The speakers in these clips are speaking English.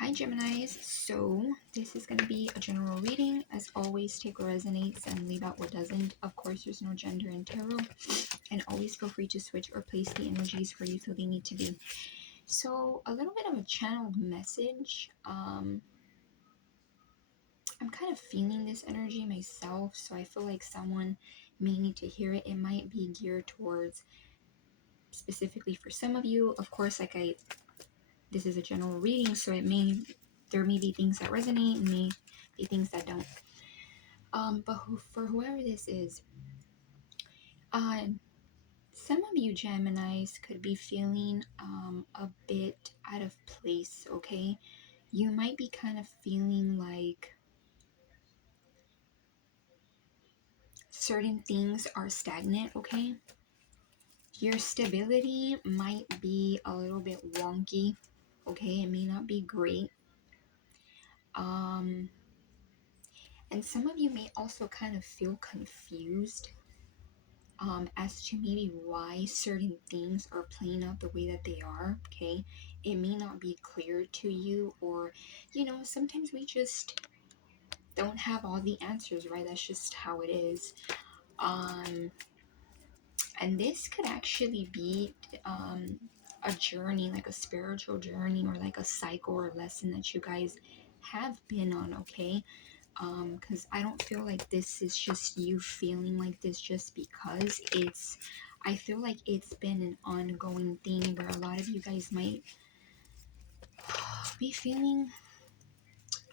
Hi Geminis, so this is going to be a general reading. As always, take what resonates and leave out what doesn't. Of course, there's no gender in tarot, and always feel free to switch or place the energies where you feel they need to be. So a little bit of a channeled message. I'm kind of feeling this energy myself, so I feel like someone may need to hear it. It might be geared towards specifically for some of you. Of course, this is a general reading, so there may be things that resonate and may be things that don't. For whoever this is, uh, some of you Geminis could be feeling a bit out of place. Okay, you might be kind of feeling like certain things are stagnant. Okay, your stability might be a little bit wonky. Okay, it may not be great. And some of you may also kind of feel confused as to maybe why certain things are playing out the way that they are. Okay, it may not be clear to you, or sometimes we just don't have all the answers, right? That's just how it is. And this could actually be a journey, like a spiritual journey, or like a cycle or lesson that you guys have been on. Okay, because I don't feel like this is just you feeling like this just because I feel like it's been an ongoing thing where a lot of you guys might be feeling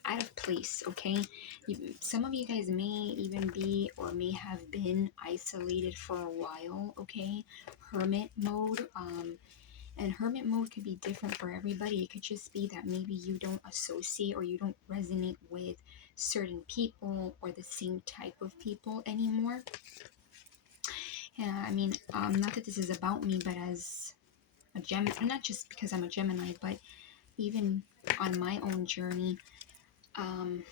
out of place. Okay, some of you guys may even be or may have been isolated for a while. Okay, hermit mode. And hermit mode could be different for everybody. It could just be that maybe you don't associate or you don't resonate with certain people or the same type of people anymore. Yeah, I mean, not that this is about me, but as a Gemini, not just because I'm a Gemini, but even on my own journey, um,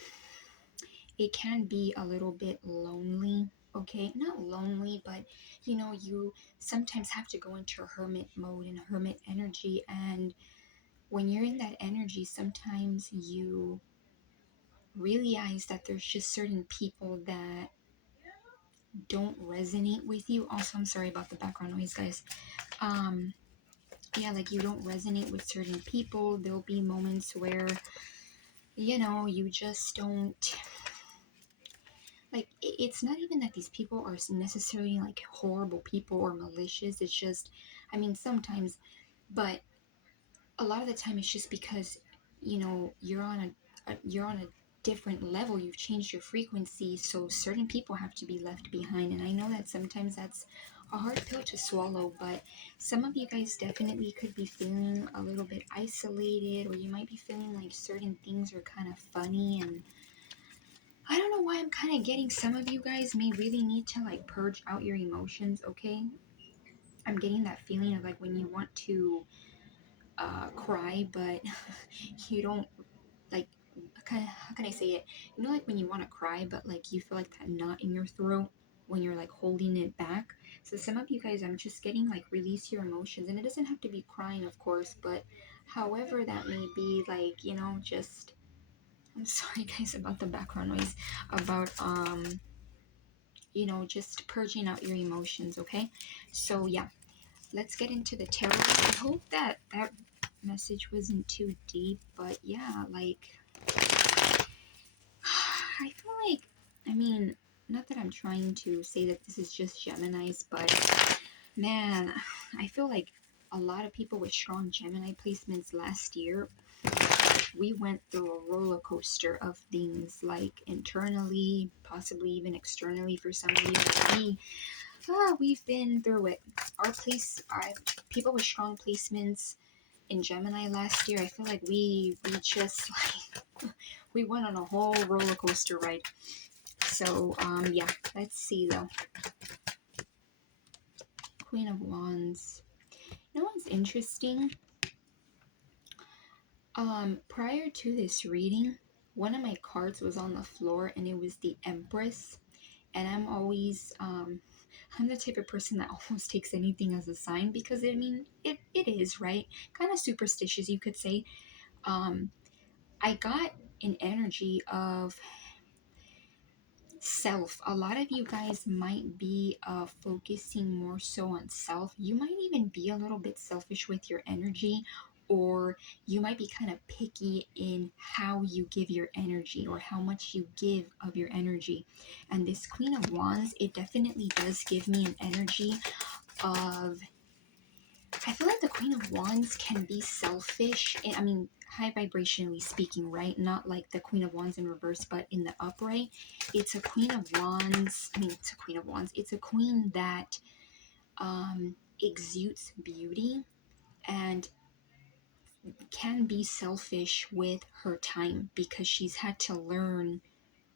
it can be a little bit lonely. Okay, not lonely, but you sometimes have to go into a hermit mode and hermit energy, and when you're in that energy, sometimes you realize that there's just certain people that don't resonate with you. Also, I'm sorry about the background noise, guys. Yeah, like you don't resonate with certain people. There'll be moments where, you just don't like it's not even that these people are necessarily like horrible people or malicious. It's just, I mean, sometimes, but a lot of the time it's just because you're on a different level. You've changed your frequency, so certain people have to be left behind. And I know that sometimes that's a hard pill to swallow, but some of you guys definitely could be feeling a little bit isolated, or you might be feeling like certain things are kind of funny. And I don't know why I'm kind of getting some of you guys may really need to like purge out your emotions. Okay, I'm getting that feeling of like when you want to cry, but you don't like. How can I say it? Like when you want to cry, but like you feel like that knot in your throat when you're like holding it back. So some of you guys, I'm just getting like release your emotions, and it doesn't have to be crying, of course, but however that may be, like just. I'm sorry, guys, about the background noise. About just purging out your emotions. Okay, so yeah, let's get into the tarot. I hope that message wasn't too deep, but yeah, like I feel like, I mean, not that I'm trying to say that this is just Geminis, but man, I feel like a lot of people with strong Gemini placements last year, we went through a roller coaster of things, like internally, possibly even externally for some of you. We've been through it. People with strong placements in Gemini last year, I feel like we just like we went on a whole roller coaster ride. So yeah, let's see though. Queen of Wands. You know what's interesting? Prior to this reading, one of my cards was on the floor and it was the Empress. And I'm the type of person that almost takes anything as a sign, because I mean it is, right? Kind of superstitious, you could say. Um I got an energy of self. A lot of you guys might be focusing more so on self. You might even be a little bit selfish with your energy, or you might be kind of picky in how you give your energy or how much you give of your energy. And this Queen of Wands, it definitely does give me an energy of, I feel like the Queen of Wands can be selfish. I mean, high vibrationally speaking, right? Not like the Queen of Wands in reverse, but in the upright. It's a Queen of Wands. I mean, it's a Queen of Wands. It's a queen that exudes beauty and can be selfish with her time because she's had to learn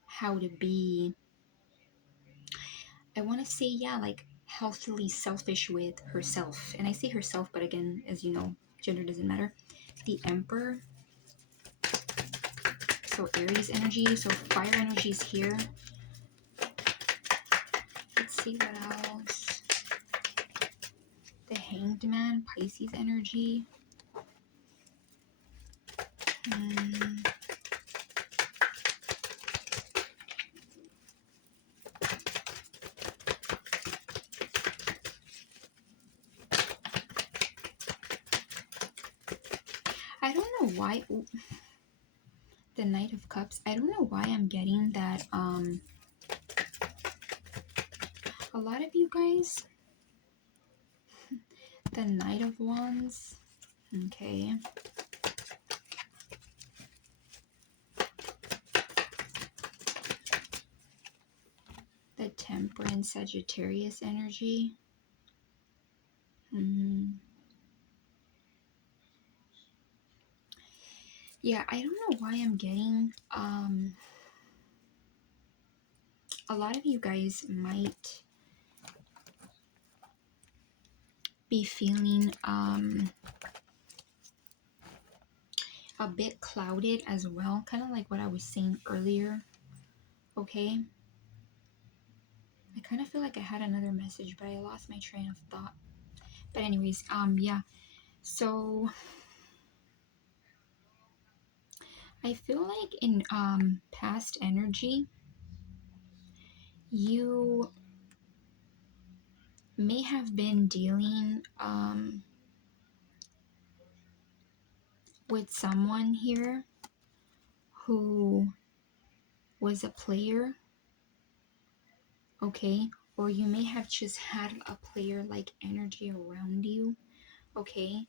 how to be, I want to say, yeah, like healthily selfish with herself. And I say herself, but again, as you know, gender doesn't matter. The Emperor, so Aries energy, so fire energy is here. Let's see what else. The Hanged Man, Pisces energy. Hmm. I don't know why. Ooh, the Knight of Cups. I don't know why I'm getting that. A lot of you guys. The Knight of Wands. Okay. The Temperance, Sagittarius energy. Hmm. Yeah, I don't know why I'm getting a lot of you guys might be feeling a bit clouded as well, kind of like what I was saying earlier. Okay, I kind of feel like I had another message, but I lost my train of thought. But anyways, yeah, so I feel like in past energy, you may have been dealing with someone here who was a player, okay? Or you may have just had a player like energy around you, okay?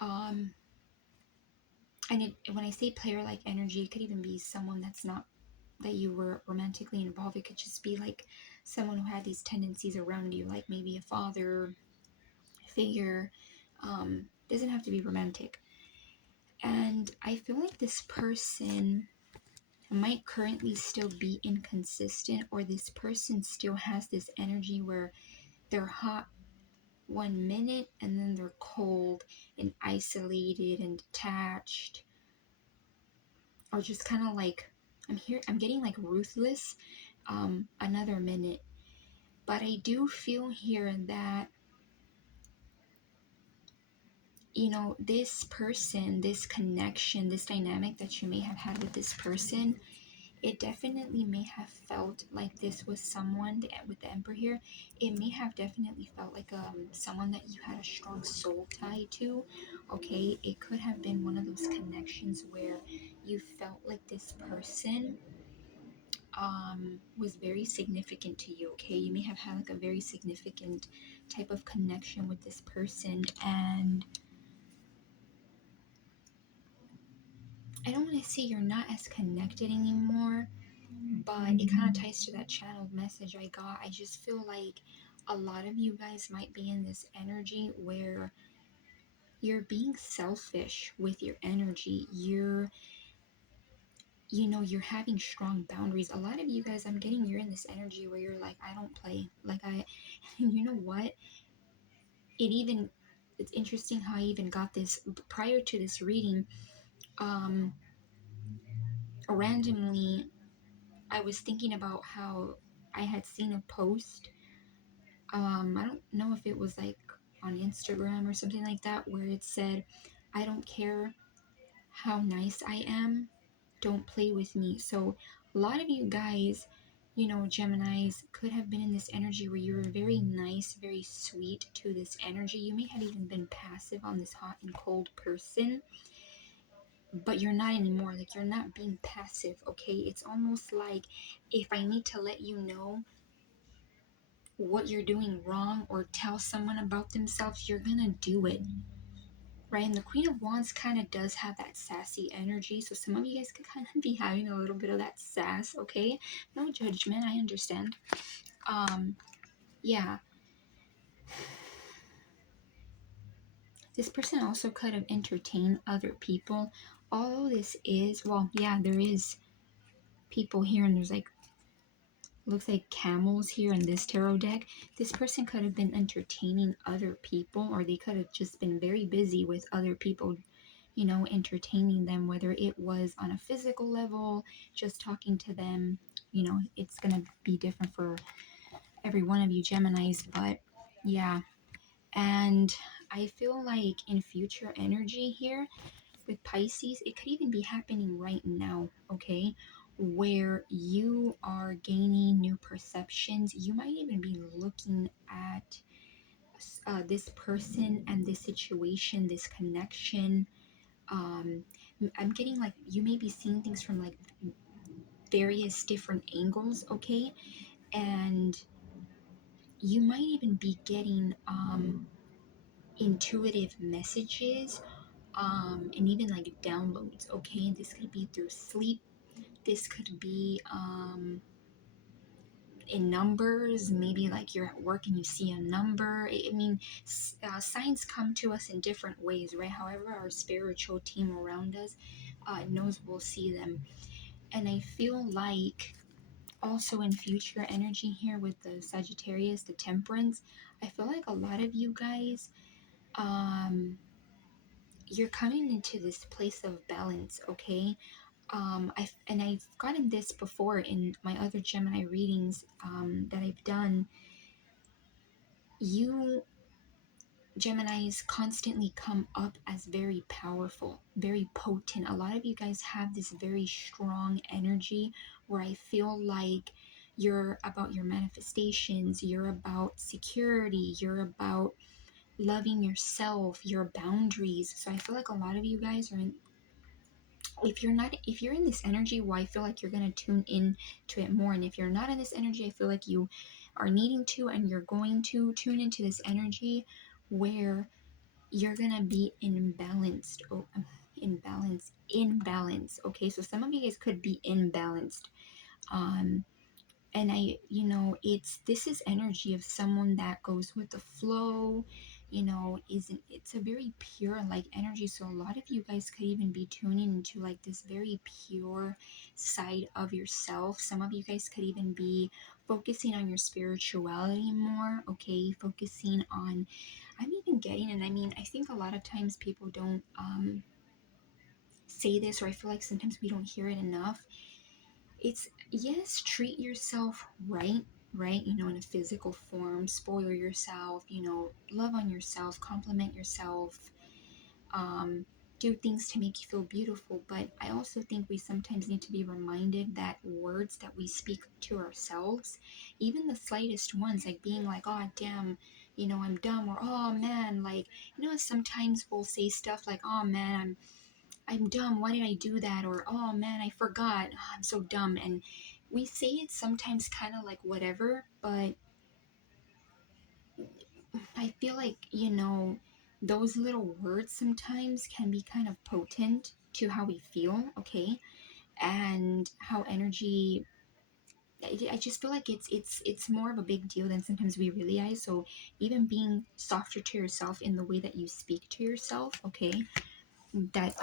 Um, and when I say player like energy, it could even be someone that's not that you were romantically involved. It could just be like someone who had these tendencies around you, like maybe a father figure. Doesn't have to be romantic. And I feel like this person might currently still be inconsistent, or this person still has this energy where they're hot 1 minute and then they're cold and isolated and detached, or just kind of like, I'm getting like ruthless another minute. But I do feel here that, you know, this person, this connection, this dynamic that you may have had with this person, it definitely may have felt like this was someone, with the Emperor here, it may have definitely felt like someone that you had a strong soul tie to, okay? It could have been one of those connections where you felt like this person was very significant to you, okay? You may have had like a very significant type of connection with this person, and I don't want to say you're not as connected anymore, but it kind of ties to that channeled message I got. I just feel like a lot of you guys might be in this energy where you're being selfish with your energy. You're having strong boundaries. A lot of you guys, I'm getting, you're in this energy where you're like, I don't play. Like, you know what? It's interesting how I even got this prior to this reading. Um, Randomly, I was thinking about how I had seen a post. I don't know if it was like on Instagram or something like that, where it said, I don't care how nice I am, don't play with me. So a lot of you guys, you know, Geminis, could have been in this energy where you were very nice, very sweet to this energy. You may have even been passive on this hot and cold person, but you're not anymore. Like, you're not being passive, okay? It's almost like, if I need to let you know what you're doing wrong or tell someone about themselves, you're gonna do it, right? And the Queen of Wands kind of does have that sassy energy, so some of you guys could kind of be having a little bit of that sass, okay? No judgment, I understand. Yeah, this person also could have entertained other people. Although this is, well, yeah, there is people here, and there's like, looks like camels here in this tarot deck. This person could have been entertaining other people, or they could have just been very busy with other people, you know, entertaining them, whether it was on a physical level, just talking to them. You know, it's going to be different for every one of you Geminis, but yeah. And I feel like in future energy here with Pisces, it could even be happening right now, okay? Where you are gaining new perceptions. You might even be looking at this person and this situation, this connection. um I'm getting like you may be seeing things from like various different angles, okay? And you might even be getting intuitive messages, and even like downloads, okay? This could be through sleep, this could be in numbers, maybe like you're at work and you see a number. I mean, signs come to us in different ways, right? However, our spiritual team around us knows we'll see them. And I feel like also in future energy here with the Sagittarius, the Temperance, I feel like a lot of you guys, you're coming into this place of balance, okay? I've gotten this before in my other Gemini readings that I've done. You Geminis constantly come up as very powerful, very potent. A lot of you guys have this very strong energy where I feel like you're about your manifestations, you're about security, you're about loving yourself, your boundaries. So I feel like a lot of you guys are in, if you're in this energy, well, I feel like you're going to tune in to it more. And if you're not in this energy, I feel like you are needing to, and you're going to tune into this energy where you're going to be imbalanced. Oh, imbalance. Okay, so some of you guys could be imbalanced. um and I, you know, this is energy of someone that goes with the flow, you know, isn't, it's a very pure like energy. So a lot of you guys could even be tuning into like this very pure side of yourself. Some of you guys could even be focusing on your spirituality more, okay? Focusing on, I'm even getting, and I mean, I think a lot of times people don't say this, or I feel like sometimes we don't hear it enough. It's, yes, treat yourself right, you know, in a physical form, spoil yourself, you know, love on yourself, compliment yourself, um do things to make you feel beautiful. But I also think we sometimes need to be reminded that words that we speak to ourselves, even the slightest ones, like being like, oh damn, you know, I'm dumb, or oh man, like, you know, sometimes we'll say stuff like, oh man, I'm dumb. Why did I do that? Or, oh man, I forgot. Oh, I'm so dumb. And we say it sometimes kind of like whatever, but I feel like, you know, those little words sometimes can be kind of potent to how we feel, okay? And how energy, I just feel like it's more of a big deal than sometimes we realize. So even being softer to yourself in the way that you speak to yourself, okay? That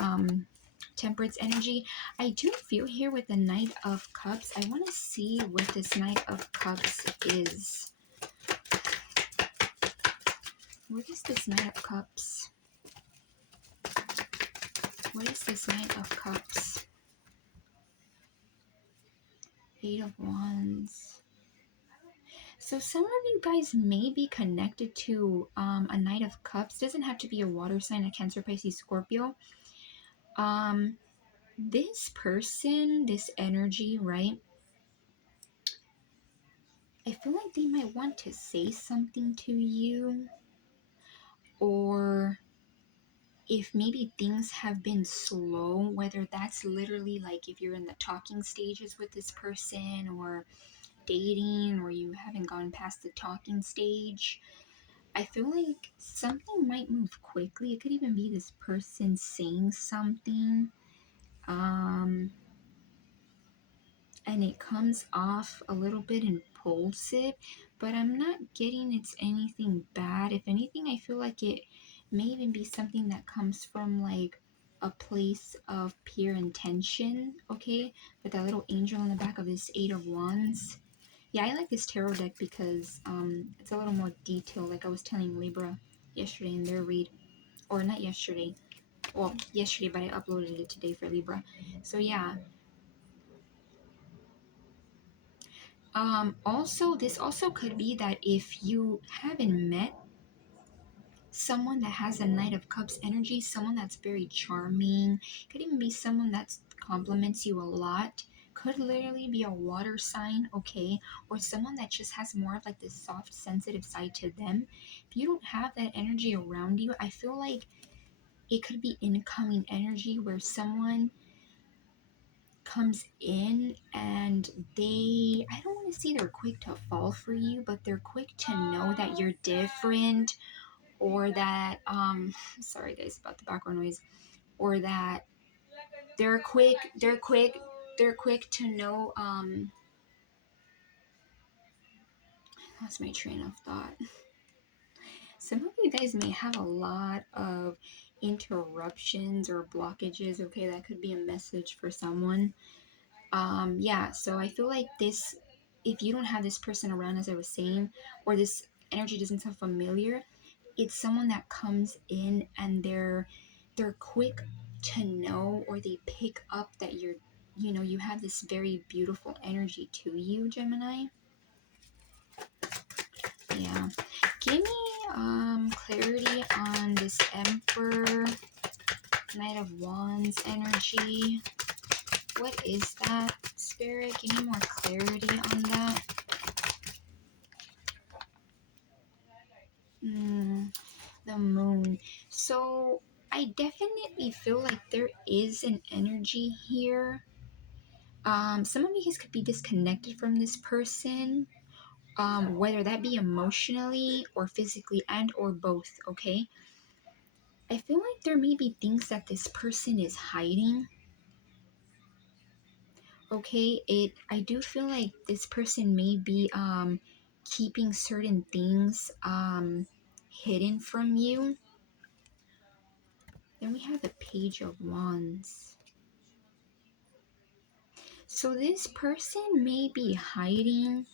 temperance energy. I do feel here with the Knight of Cups. I want to see what this Knight of Cups is. What is this Knight of Cups? What is this Knight of Cups? Eight of Wands. So some of you guys may be connected to a Knight of Cups. Doesn't have to be a water sign, a Cancer, Pisces, Scorpio. Um, this person, this energy, right? I feel like they might want to say something to you, or if maybe things have been slow, whether that's literally like if you're in the talking stages with this person, or dating, or you haven't gone past the talking stage. I feel like something might move quickly. It could even be this person saying something. Um, and it comes off a little bit impulsive, but I'm not getting it's anything bad. If anything, I feel like it may even be something that comes from like a place of pure intention, okay? With that little angel in the back of this Eight of Wands. Yeah, I like this tarot deck because it's a little more detailed, like I was telling Libra yesterday in their read. Or not yesterday. Well, yesterday, but I uploaded it today for Libra. So yeah, also, this also could be that if you haven't met someone that has a Knight of Cups energy, someone that's very charming, could even be someone that compliments you a lot, could literally be a water sign, okay, or someone that just has more of like this soft, sensitive side to them. If you don't have that energy around you, I feel like it could be incoming energy where someone comes in and I don't want to say they're quick to fall for you, but they're quick to know that you're different, or that sorry guys about the background noise, or that they're quick to know that's my train of thought. Some of you guys may have a lot of interruptions or blockages, okay? That could be a message for someone. Yeah, so I feel like this, if you don't have this person around, as I was saying, or this energy doesn't sound familiar, it's someone that comes in and they're quick to know, or they pick up that you have this very beautiful energy to you, Gemini. Yeah. Give me clarity on this Emperor, Knight of Wands energy. What is that, Spirit? Give me more clarity on that. The Moon. So I definitely feel like there is an energy here. Some of you guys could be disconnected from this person, whether that be emotionally or physically, and or both, okay? I feel like there may be things that this person is hiding. Okay, I do feel like this person may be keeping certain things hidden from you. Then we have the Page of Wands. So this person may be hiding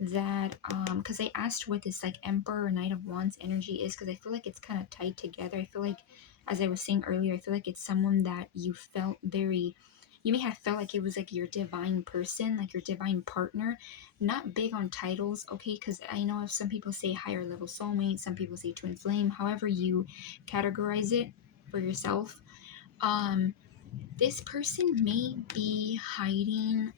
that because I asked what this like Emperor or Knight of Wands energy is, because I feel like it's kind of tied together. I feel like, as I was saying earlier, I feel like it's someone that you may have felt like it was like your divine person, like your divine partner. Not big on titles, okay? Because I know if some people say higher level soulmate, some people say twin flame, however you categorize it for yourself. This person may be hiding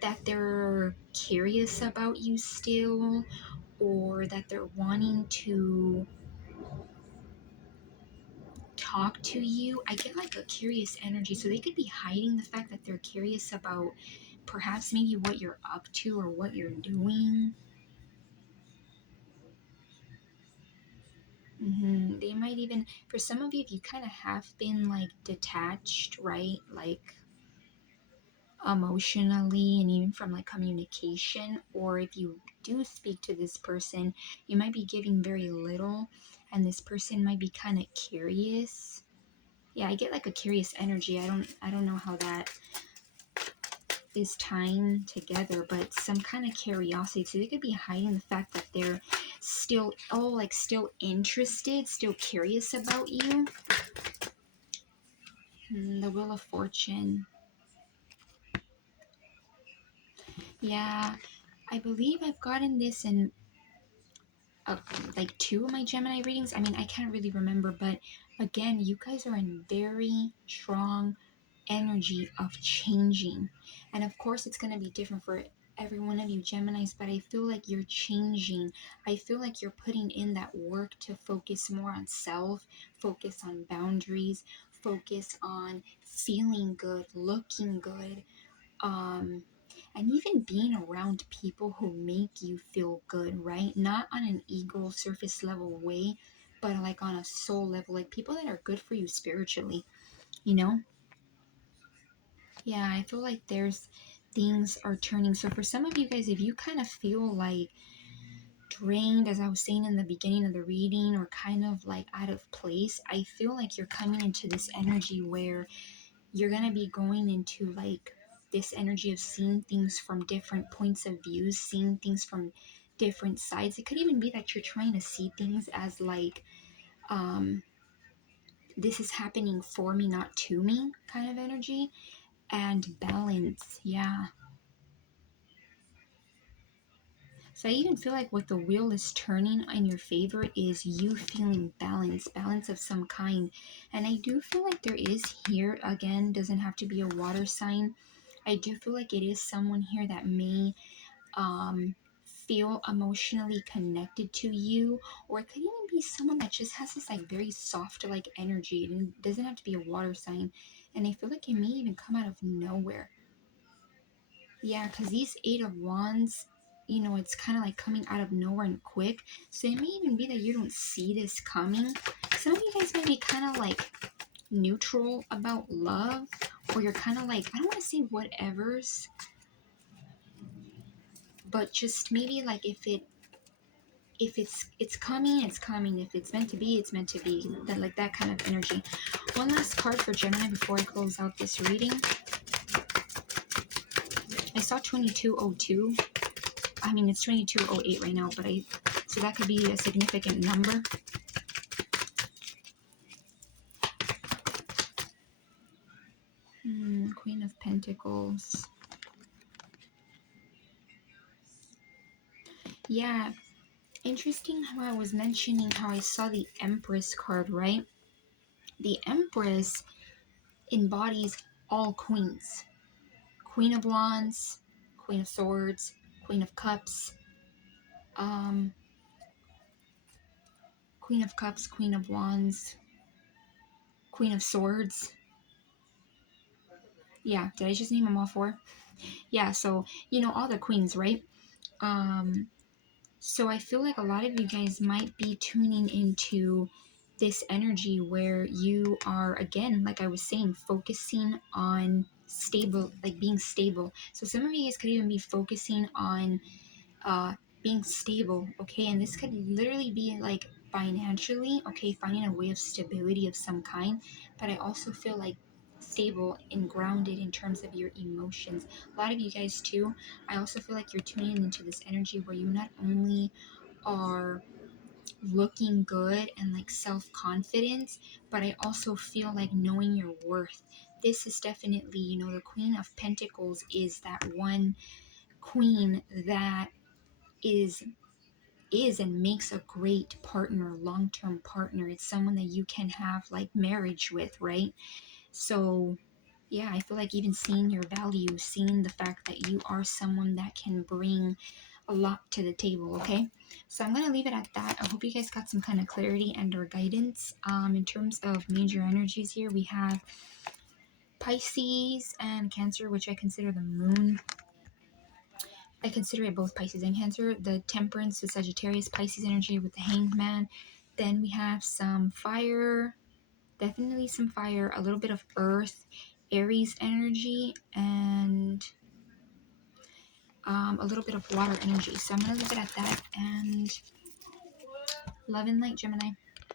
that they're curious about you still, or that they're wanting to talk to you. I get like a curious energy, so they could be hiding the fact that they're curious about perhaps maybe what you're up to or what you're doing. They might even, for some of you, if you kind of have been like detached, right? Like emotionally and even from like communication, or if you do speak to this person, you might be giving very little, and this person might be kind of curious. Yeah, I get like a curious energy. I don't know how that is tying together, but some kind of curiosity. So they could be hiding the fact that they're still interested, still curious about you. The Wheel of Fortune. Yeah, I believe I've gotten this in like two of my Gemini readings. I mean, I can't really remember, but Again, you guys are in very strong energy of changing. And of course, it's going to be different for every one of you Geminis, but I feel like you're changing. I feel like you're putting in that work to focus more on self, focus on boundaries, focus on feeling good, looking good, um, and even being around people who make you feel good, right? Not on an ego surface level way, but like on a soul level, like people that are good for you spiritually, you know? Yeah, I feel like there's things are turning. So for some of you guys, if you kind of feel like drained, as I was saying in the beginning of the reading, or kind of like out of place, I feel like you're coming into this energy where you're going to be going into like this energy of seeing things from different points of view, seeing things from different sides. It could even be that you're trying to see things as like, um, this is happening for me, not to me kind of energy. And balance, yeah. So I even feel like what the wheel is turning in your favor is you feeling balance, balance of some kind. And I do feel like there is here, again, doesn't have to be a water sign. I do feel like it is someone here that may feel emotionally connected to you, or it could even be someone that just has this like very soft like energy, and it doesn't have to be a water sign. And I feel like it may even come out of nowhere. Yeah, because these Eight of Wands, it's kind of like coming out of nowhere and quick. So it may even be that you don't see this coming. Some of you guys may be kind of like neutral about love, or you're kind of like, I don't want to say whatever's, but just maybe like if it's coming, it's coming. If it's meant to be, it's meant to be. That like that kind of energy. One last card for Gemini before I close out this reading. I saw 2202. I mean, it's 2208 right now, but so that could be a significant number. Queen of Pentacles. Yeah, interesting how I was mentioning how I saw the Empress card, right? The Empress embodies all queens. Queen of Wands, Queen of Swords, Queen of Cups, um, Queen of Cups, Queen of Wands, Queen of Swords. Yeah, did I just name them all four? Yeah, so, all the queens, right? So I feel like a lot of you guys might be tuning into this energy where you are, again, like I was saying, focusing on stable, like being stable. So some of you guys could even be focusing on being stable, okay? And this could literally be like financially, okay, finding a way of stability of some kind. But I also feel like stable and grounded in terms of your emotions. A lot of you guys too, I also feel like you're tuning into this energy where you not only are looking good and like self-confidence, but I also feel like knowing your worth. This is definitely, the Queen of Pentacles is that one queen that is and makes a great partner, long-term partner. It's someone that you can have like marriage with, right? So yeah, I feel like even seeing your value, seeing the fact that you are someone that can bring a lot to the table, okay? So I'm going to leave it at that. I hope you guys got some kind of clarity and or guidance. In terms of major energies here, we have Pisces and Cancer, which I consider the moon. I consider it both Pisces and Cancer. The Temperance with Sagittarius, Pisces energy with the Hanged Man. Then we have some fire, definitely some fire, a little bit of earth, Aries energy, and a little bit of water energy. So I'm going to leave it at that. And love and light, Gemini.